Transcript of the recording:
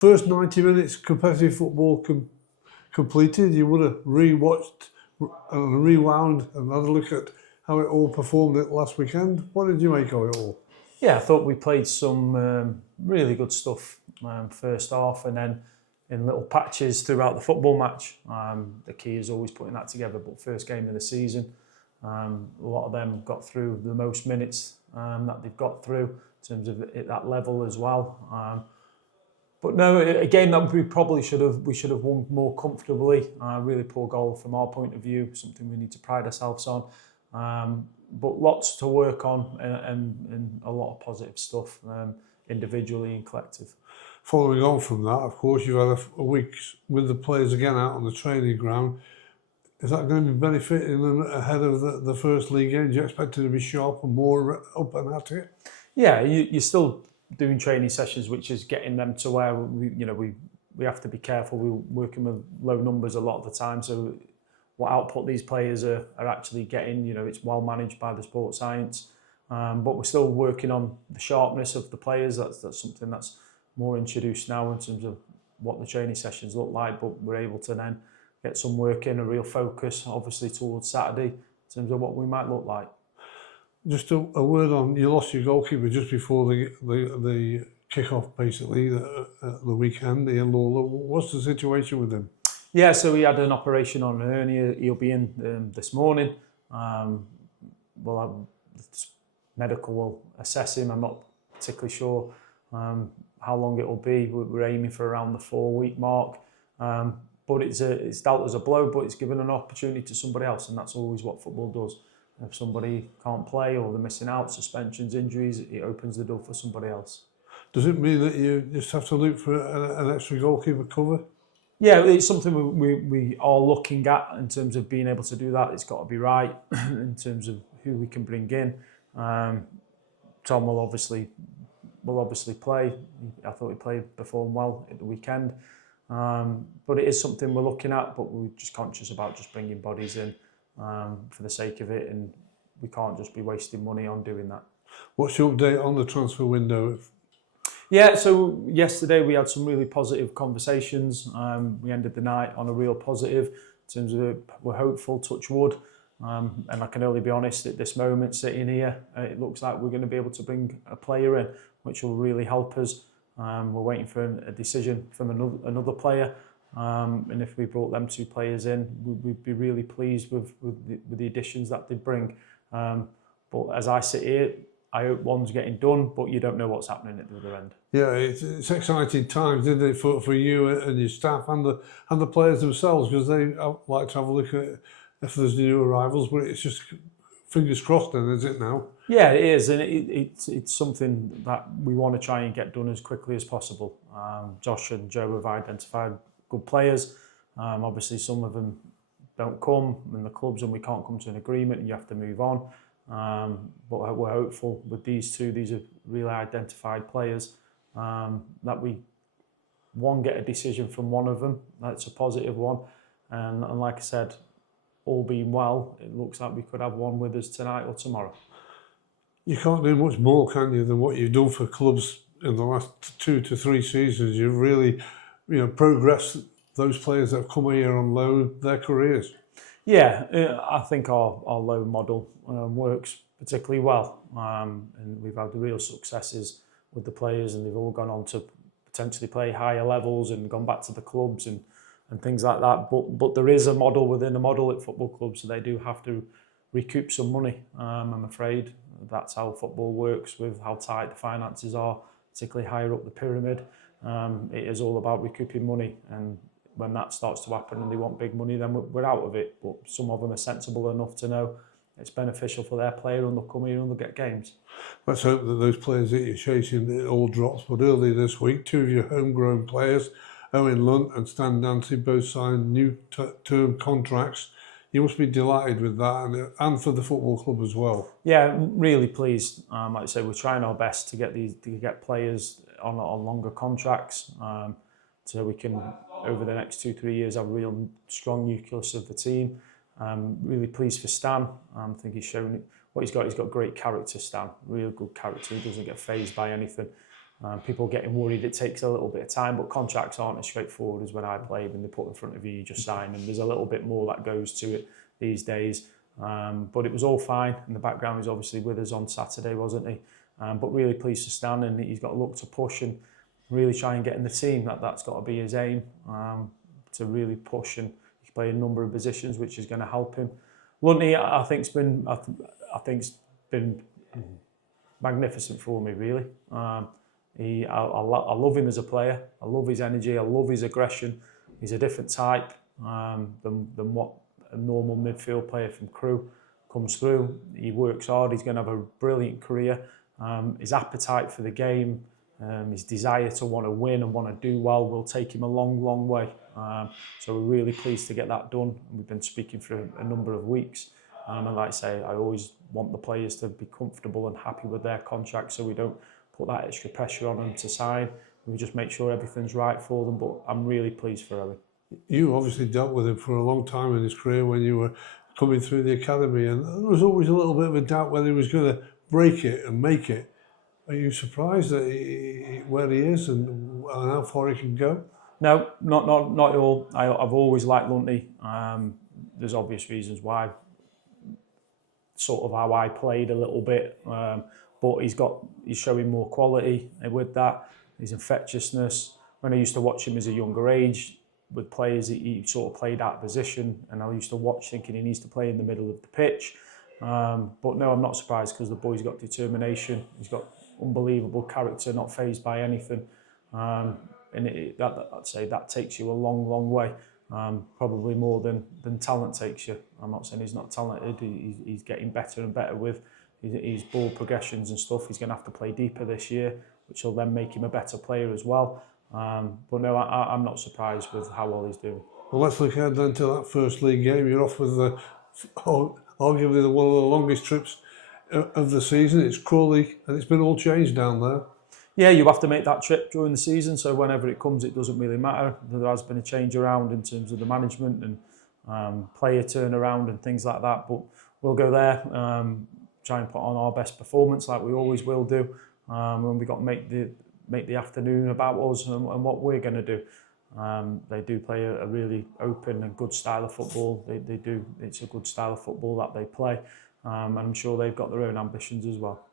First 90 minutes competitive football completed. You would have re-watched and rewound and had a look at how it all performed it last weekend. What did you make of it all? Yeah, I thought we played some really good stuff first half, and then in little patches throughout the football match. The key is always putting that together, but first game of the season, a lot of them got through the most minutes that they've got through in terms of at that level as well. But no, a game that we should have won more comfortably. Really poor goal from our point of view, something we need to pride ourselves on. But lots to work on and a lot of positive stuff individually and collective. Following on from that, of course, you've had a week with the players again out on the training ground. Is that going to be benefiting them ahead of the first league game? Do you expect it to be sharp and more up and at it? Yeah, you're still doing training sessions, which is getting them to where we have to be careful. We're working with low numbers a lot of the time, so what output these players are actually getting, it's well managed by the sports science. But we're still working on the sharpness of the players. That's something that's more introduced now in terms of what the training sessions look like, but we're able to then get some work in, a real focus, obviously, towards Saturday in terms of what we might look like. Just a word on, you lost your goalkeeper just before the kick-off, basically, the weekend, Ian Lawler. What's the situation with him? Yeah, so he had an operation on an hernia. He'll be in this morning. Medical will assess him. I'm not particularly sure how long it will be. We're aiming for around the 4-week mark. But it's dealt as a blow, but it's given an opportunity to somebody else, and that's always what football does. If somebody can't play or they're missing out, suspensions, injuries, it opens the door for somebody else. Does it mean that you just have to look for an extra goalkeeper cover? Yeah, it's something we are looking at in terms of being able to do that. It's got to be right in terms of who we can bring in. Tom will obviously play. I thought he performed well at the weekend. But it is something we're looking at, but we're just conscious about just bringing bodies in for the sake of it, and we can't just be wasting money on doing that. What's your update on the transfer window? Yeah, so yesterday we had some really positive conversations. We ended the night on a real positive in terms of we're hopeful, touch wood. And I can only be honest, at this moment, sitting here, it looks like we're going to be able to bring a player in, which will really help us. We're waiting for a decision from another player. And if we brought them 2 players in, we'd be really pleased with the additions that they bring. But as I sit here, I hope one's getting done, but you don't know what's happening at the other end. Yeah, it's exciting times, isn't it, for you and your staff and the players themselves, because they like to have a look at if there's new arrivals. But it's just fingers crossed, then, is it now? Yeah, it is, and it's something that we want to try and get done as quickly as possible. Josh and Joe have identified good players. Obviously, some of them don't come in the clubs, and we can't come to an agreement, and you have to move on. But we're hopeful with these 2. These are really identified players that we get a decision from one of them. That's a positive one, and like I said, all being well, it looks like we could have one with us tonight or tomorrow. You can't do much more, can you, than what you've done for clubs in the last 2 to 3 seasons? You've really, progressed those players that have come here on loan, their careers. Yeah, I think our loan model works particularly well, and we've had real successes with the players, and they've all gone on to potentially play higher levels and gone back to the clubs and things like that. But there is a model within a model at football clubs, so they do have to recoup some money. I'm afraid that's how football works, with how tight the finances are, particularly higher up the pyramid. It is all about recouping money, and when that starts to happen and they want big money, then we're out of it. But some of them are sensible enough to know it's beneficial for their player, and they'll come here and they'll get games. Let's hope that those players that you're chasing, it all drops. But earlier this week, 2 of your homegrown players, Owen Lunt and Stan Dancy, both signed new term contracts. You must be delighted with that, and for the football club as well. Yeah, really pleased. Like I say, we're trying our best to get players on longer contracts, so we can, over the next 2-3 years, have a real strong nucleus of the team. Really pleased for Stan. I think he's shown what he's got. He's got great character, Stan. Real good character. He doesn't get fazed by anything. People getting worried it takes a little bit of time, but contracts aren't as straightforward as when I played, and they put in front of you, you just sign, and there's a little bit more that goes to it these days. But it was all fine, and the background was obviously with us on Saturday, wasn't he? But really pleased to stand, and he's got to look to push and really try and get in the team. That's got to be his aim, to really push, and he can play a number of positions, which is going to help him. Lundy, I think's been magnificent for me, really. I love him as a player. I love his energy. I love his aggression. He's a different type than what a normal midfield player from Crewe comes through. He works hard. He's going to have a brilliant career. His appetite for the game, his desire to want to win and want to do well will take him a long, long way. So we're really pleased to get that done. We've been speaking for a number of weeks. And like I say, I always want the players to be comfortable and happy with their contract, so we don't put that extra pressure on them to sign. We just make sure everything's right for them. But I'm really pleased for Owen. You obviously dealt with him for a long time in his career when you were coming through the academy, and there was always a little bit of a doubt whether he was going to break it and make it. Are you surprised that where he is and how far he can go? No, not at all. I've always liked Lunty. There's obvious reasons why, sort of how I played a little bit, but he's showing more quality with that. His infectiousness. When I used to watch him as a younger age with players, he sort of played out of position, and I used to watch thinking he needs to play in the middle of the pitch. But no, I'm not surprised, because the boy's got determination. He's got unbelievable character, not fazed by anything. And I'd say that takes you a long, long way. Probably more than talent takes you. I'm not saying he's not talented. He's getting better and better with his ball progressions and stuff. He's going to have to play deeper this year, which will then make him a better player as well. But no, I'm not surprised with how well he's doing. Well, let's look ahead then to that first league game. You're off with arguably one of the longest trips of the season. It's Crawley, and it's been all changed down there. Yeah, you have to make that trip during the season, so whenever it comes, it doesn't really matter. There has been a change around in terms of the management and player turnaround and things like that, but we'll go there, try and put on our best performance like we always will do, and we've got to make the afternoon about us and what we're going to do. They do play a really open and good style of football. They do. It's a good style of football that they play, and I'm sure they've got their own ambitions as well.